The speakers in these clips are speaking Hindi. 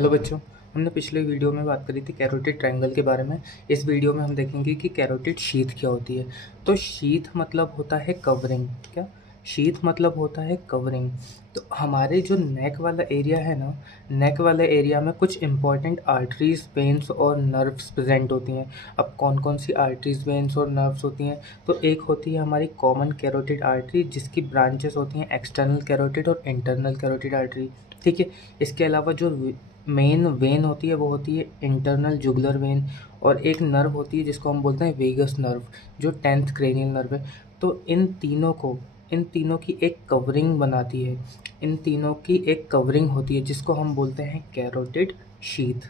हेलो बच्चों। हमने पिछले वीडियो में बात करी थी कैरोटिड ट्रायंगल के बारे में। इस वीडियो में हम देखेंगे कि कैरोटिड शीथ क्या होती है। तो शीथ मतलब होता है कवरिंग। क्या शीथ मतलब होता है कवरिंग। तो हमारे जो नेक वाला एरिया है ना, नेक वाले एरिया में कुछ इंपॉर्टेंट आर्टरीज, वेन्स और नर्व्स प्रेजेंट होती हैं। अब कौन कौन सी आर्टरीज, वेन्स और नर्व्स होती हैं? तो एक होती है हमारी कॉमन कैरोटिड आर्टरी, जिसकी ब्रांचेस होती हैं एक्सटर्नल कैरोटिड और इंटरनल कैरोटिड आर्टरी। ठीक है। इसके अलावा जो मेन वेन होती है वो होती है इंटरनल जुगुलर वेन, और एक नर्व होती है जिसको हम बोलते हैं वेगस नर्व, जो 10th क्रेनियल नर्व है। तो इन तीनों की एक कवरिंग बनाती है। इन तीनों की एक कवरिंग होती है जिसको हम बोलते हैं कैरोटिड शीथ।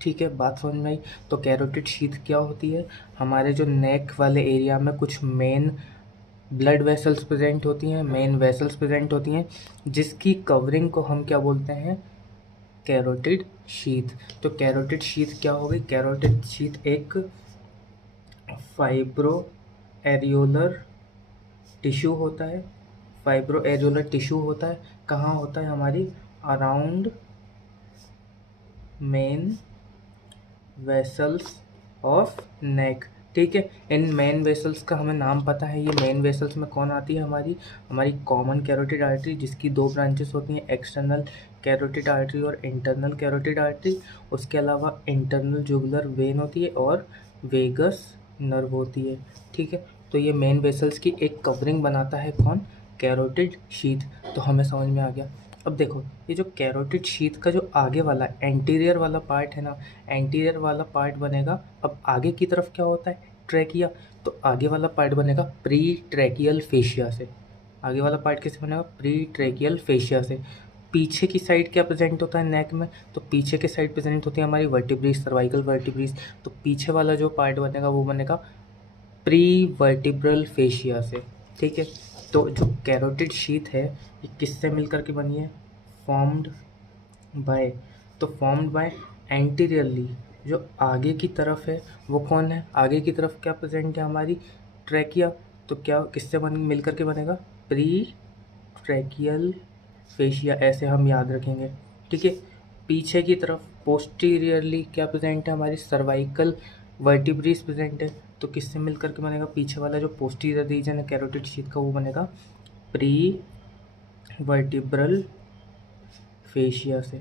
ठीक है, बात समझ में आई? तो कैरोटिड शीथ क्या होती है? हमारे जो नेक वाले एरिया में कुछ मेन ब्लड वेसल्स प्रेजेंट होती हैं, मेन वेसल्स प्रेजेंट होती हैं, जिसकी कवरिंग को हम क्या बोलते हैं? Carotid sheath. तो कैरोटिड शीथ क्या होगी? कैरोटिड शीथ एक फाइब्रो एरियोलर टिश्यू होता है। फाइब्रो एरियोलर टिश्यू होता है। कहाँ होता है? हमारी around main vessels of neck. ठीक है। इन मेन वेसल्स का हमें नाम पता है। ये मेन वेसल्स में कौन आती है? हमारी कॉमन कैरोटिड आर्टरी, जिसकी दो ब्रांचेस होती हैं, एक्सटर्नल कैरोटिड आर्टरी और इंटरनल कैरोटिड आर्टरी। उसके अलावा इंटरनल जुगुलर वेन होती है और वेगस नर्व होती है। ठीक है। तो ये मेन वेसल्स की एक कवरिंग बनाता है कौन? Carotid sheath. तो हमें समझ में आ गया। अब देखो, ये जो कैरोटिड शीथ का जो आगे वाला एंटीरियर वाला पार्ट है ना, एंटीरियर वाला पार्ट बनेगा। अब आगे की तरफ क्या होता है? ट्रैकिया। तो आगे वाला पार्ट बनेगा प्री ट्रैकियल फेशिया से। आगे वाला पार्ट किससे बनेगा? प्री ट्रैकियल फेशिया से। पीछे की साइड क्या प्रेजेंट होता है नेक में? तो पीछे के साइड प्रेजेंट होती है हमारी वर्टिब्रीज, सर्वाइकल वर्टिब्रीज। तो पीछे वाला जो पार्ट बनेगा वो बनेगा प्री वर्टिब्रल फेशिया से। ठीक है। तो जो कैरोटिड शीथ है ये किससे मिलकर के बनी है? Formed by. तो फॉर्म्ड बाय एंटीरियरली, जो आगे की तरफ है वो कौन है? आगे की तरफ क्या प्रेजेंट है? हमारी ट्रैकिया। तो क्या किससे बन मिलकर के बनेगा? प्री ट्रैकियल फेशिया, ऐसे हम याद रखेंगे। ठीक है। पीछे की तरफ पोस्टीरियरली क्या प्रेजेंट है? हमारी सर्वाइकल वर्टिब्रीज प्रेजेंट है। तो किससे मिलकर के बनेगा? पीछे वाला जो पोस्टीरियर रीजन है कैरोटिड शीथ का वो बनेगा प्री वर्टिब्रल फेशिया से।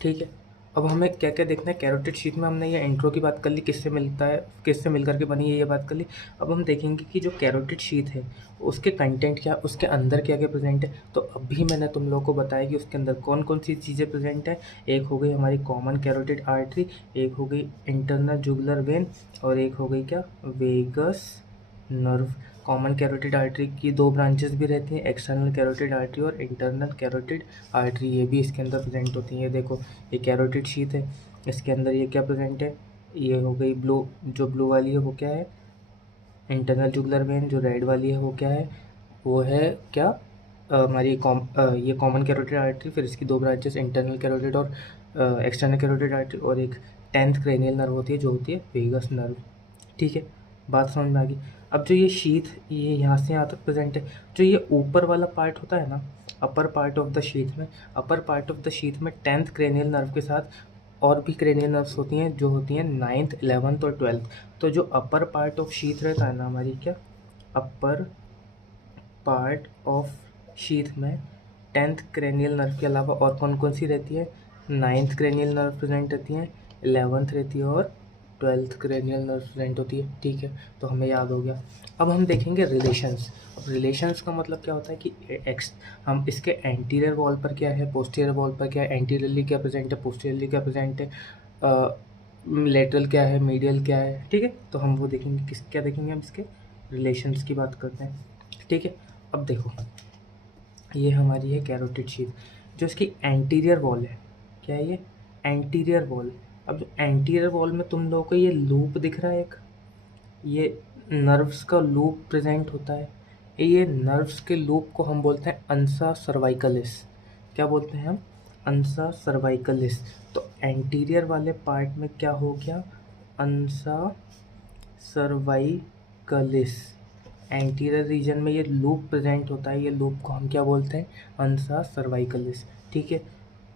ठीक है। अब हमें क्या क्या देखना है कैरोटिड शीथ में? हमने ये इंट्रो की बात कर ली, किससे मिलता है, किससे मिलकर के बनी है, ये बात कर ली। अब हम देखेंगे कि जो कैरोटिड शीथ है उसके कंटेंट क्या, उसके अंदर क्या क्या प्रेजेंट है। तो अभी मैंने तुम लोगों को बताया कि उसके अंदर कौन कौन सी चीज़ें प्रेजेंट है। एक हो गई हमारी कॉमन कैरोटिड आर्टरी, एक हो गई इंटरनल जुगुलर वेन, और एक हो गई क्या? Vagus nerve. Common carotid artery की दो ब्रांचेस भी रहती हैं, एक्सटर्नल कैरोटिड आर्टरी और इंटरनल कैरोटिड आर्टरी, ये भी इसके अंदर प्रेजेंट होती हैं। ये देखो, ये कैरोटिड शीथ है, इसके अंदर ये क्या प्रेजेंट है? ये हो गई ब्लू, जो ब्लू वाली है वो क्या है? Internal jugular vein. जो रेड वाली है वो क्या है? वो है क्या? हमारी ये कॉमन कैरोटिड आर्टरी, फिर इसकी दो ब्रांचेस इंटरनल कैरोटिड और एक्सटर्नल कैरोटिड आर्टरी, और एक 10th क्रेनियल नर्व होती है जो होती है वेगस नर्व। ठीक है, बात समझ में आ गई। अब जो ये शीथ, ये यहाँ से यहाँ तक प्रेजेंट है। जो ये ऊपर वाला पार्ट होता है ना, upper part of the sheath में, upper part of the sheath में 10th क्रेनियल नर्व के साथ और भी क्रेनियल नर्व्स होती हैं, जो होती हैं 9th, 11th और 12th। तो जो अपर पार्ट ऑफ शीथ रहता है ना हमारी, क्या अपर पार्ट ऑफ शीथ में 10th क्रेनियल नर्व के अलावा और कौन कौन सी रहती है? 9th क्रेनियल नर्व प्रेजेंट रहती हैं, 11th रहती है और 12th क्रेनियल नर्व प्रेजेंट होती है। ठीक है, तो हमें याद हो गया। अब हम देखेंगे रिलेशंस। अब रिलेशंस का मतलब क्या होता है कि हम इसके एंटीरियर वॉल पर क्या है, पोस्टीरियर वॉल पर क्या है, एंटीरियरली क्या प्रेजेंट है, पोस्टीरियरली क्या प्रेजेंट है, लेटरल क्या है, मीडियल क्या है। ठीक है, तो हम वो देखेंगे। क्या देखेंगे? हम इसके रिलेशंस की बात करते हैं। ठीक है। अब देखो, ये हमारी है कैरोटिड शीथ, जो इसकी एंटीरियर वॉल है। क्या है ये? Anterior wall. अब जो एंटीरियर वॉल में तुम लोगों को ये लूप दिख रहा है, एक ये नर्व्स का लूप प्रेजेंट होता है। ये नर्व्स के लूप को हम बोलते हैं अंसा सर्वाइकलिस। क्या बोलते हैं हम? अंसा सर्वाइकलिस। तो एंटीरियर वाले पार्ट में क्या हो गया? अंसा सर्वाइकलिस। एंटीरियर रीजन में ये लूप प्रेजेंट होता है, ये लूप को हम क्या बोलते हैं? अंसा सर्वाइकलिस। ठीक है।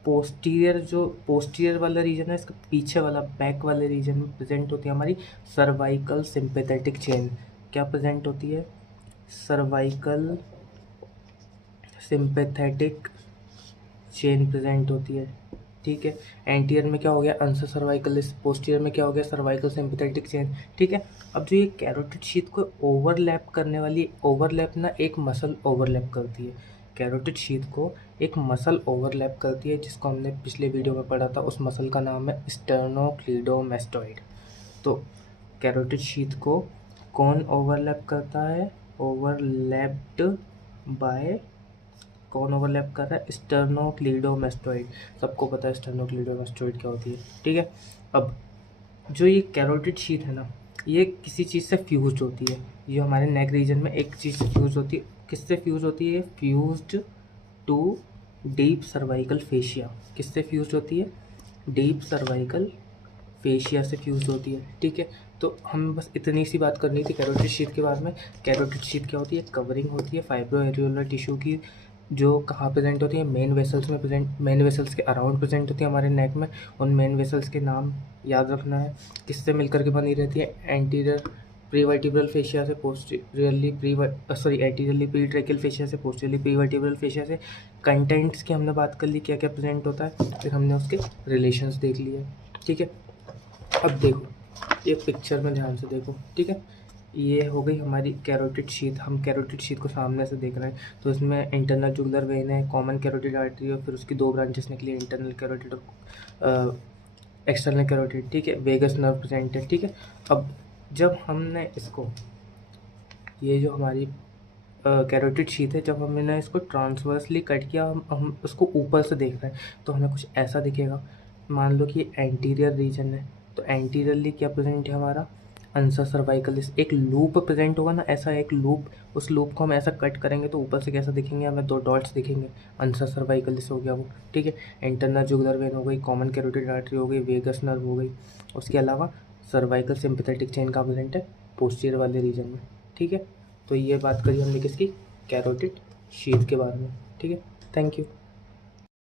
पोस्टीरियर वाला रीजन है, इसका पीछे वाला बैक वाले रीजन में प्रेजेंट होती है हमारी सर्वाइकल सिंपैथेटिक चेन। क्या प्रेजेंट होती है? सर्वाइकल सिंपैथेटिक चेन प्रेजेंट होती है, ठीक है। एंटीरियर में क्या हो गया? अंसर सर्वाइकल, पोस्टीरियर में क्या हो गया? सर्वाइकल सिंपैथेटिक चेन, ठीक है। अब जो ये कैरोटिड शीथ को ओवरलैप करने वाली, ओवरलैप ना एक मसल ओवरलैप करती है, कैरोटिड शीथ को एक मसल ओवरलैप करती है, जिसको हमने पिछले वीडियो में पढ़ा था। उस मसल का नाम है स्टर्नोक्लीडोमास्टोइड। तो कैरोटिड शीथ को कौन ओवरलैप करता है? ओवरलैप्ड बाय, कौन ओवरलैप कर रहा है? स्टर्नोक्लीडोमास्टोइड। सबको पता है स्टर्नोक्लीडोमास्टोइड क्या होती है, ठीक है। अब जो ये कैरोटिड शीथ है ना, ये किसी चीज़ से फ्यूज्ड होती है। ये हमारे नेक रीजन में एक चीज़ से फ्यूज होती है। किससे फ्यूज होती है? Fused to deep cervical fascia. किससे फ्यूज होती है? डीप सर्वाइकल फेशिया से फ्यूज होती है, ठीक है। तो हमें बस इतनी सी बात करनी थी कैरोटिड शीथ के बारे में। कैरोटिड शीथ क्या होती है? कवरिंग होती है फाइब्रो एरियोलर टिश्यू की, जो कहाँ प्रेजेंट होती है? मेन वेसल्स में प्रेजेंट, मेन वेसल्स के अराउंड प्रेजेंट होती है हमारे नेक में। उन मेन वेसल्स के नाम याद रखना है। किससे मिलकर के बनी रहती है? एंटीरियर प्रीवर्टिब्रल फेशिया से, पोस्टीरियरली एंटीरियरली प्रीट्रैकियल फेशिया से, पोस्टीरियरली प्रीवर्टिब्रल फेशिया से। कंटेंट्स की हमने बात कर ली, क्या क्या प्रेजेंट होता है, फिर हमने उसके रिलेशंस देख लिए, ठीक है। अब देखो, ये पिक्चर में ध्यान से देखो, ठीक है। ये हो गई हमारी कैरोटिड शीथ। हम कैरोटिड शीथ को सामने से देख रहे हैं, तो इसमें इंटरनल जुगुलर वेन है, कॉमन कैरोटिड आर्टरी और फिर उसकी दो ब्रांचेस निकली, इंटरनल कैरोटिड और एक्सटर्नल कैरोटिड, ठीक है। वेगस नर्व प्रेजेंट है, ठीक है। अब जब हमने इसको, ये जो हमारी कैरोटिड शीथ है, जब हमने इसको ट्रांसवर्सली कट किया, हम उसको ऊपर से देख रहे हैं, तो हमें कुछ ऐसा दिखेगा। मान लो कि ये एंटीरियर रीजन है, तो एंटीरियरली क्या प्रेजेंट है हमारा? अंसर सर्वाइकलिस। एक लूप प्रेजेंट होगा ना, ऐसा एक लूप, उस लूप को हम ऐसा कट करेंगे तो ऊपर से कैसा दिखेंगे? हमें दो डॉट्स दिखेंगे, अंसर सर्वाइकलिस हो गया वो, ठीक है। इंटरनल जुगुलर वेन हो गई, कॉमन कैरोटिड आर्टरी हो गई, वेगस नर्व हो गई। उसके अलावा सर्वाइकल सिंपैथेटिक चेन का प्रेजेंट है पोस्टीरियर वाले रीजन में, ठीक है। तो ये बात करी हमने किसकी? कैरोटिड शीथ के बारे में, ठीक है। Thank you.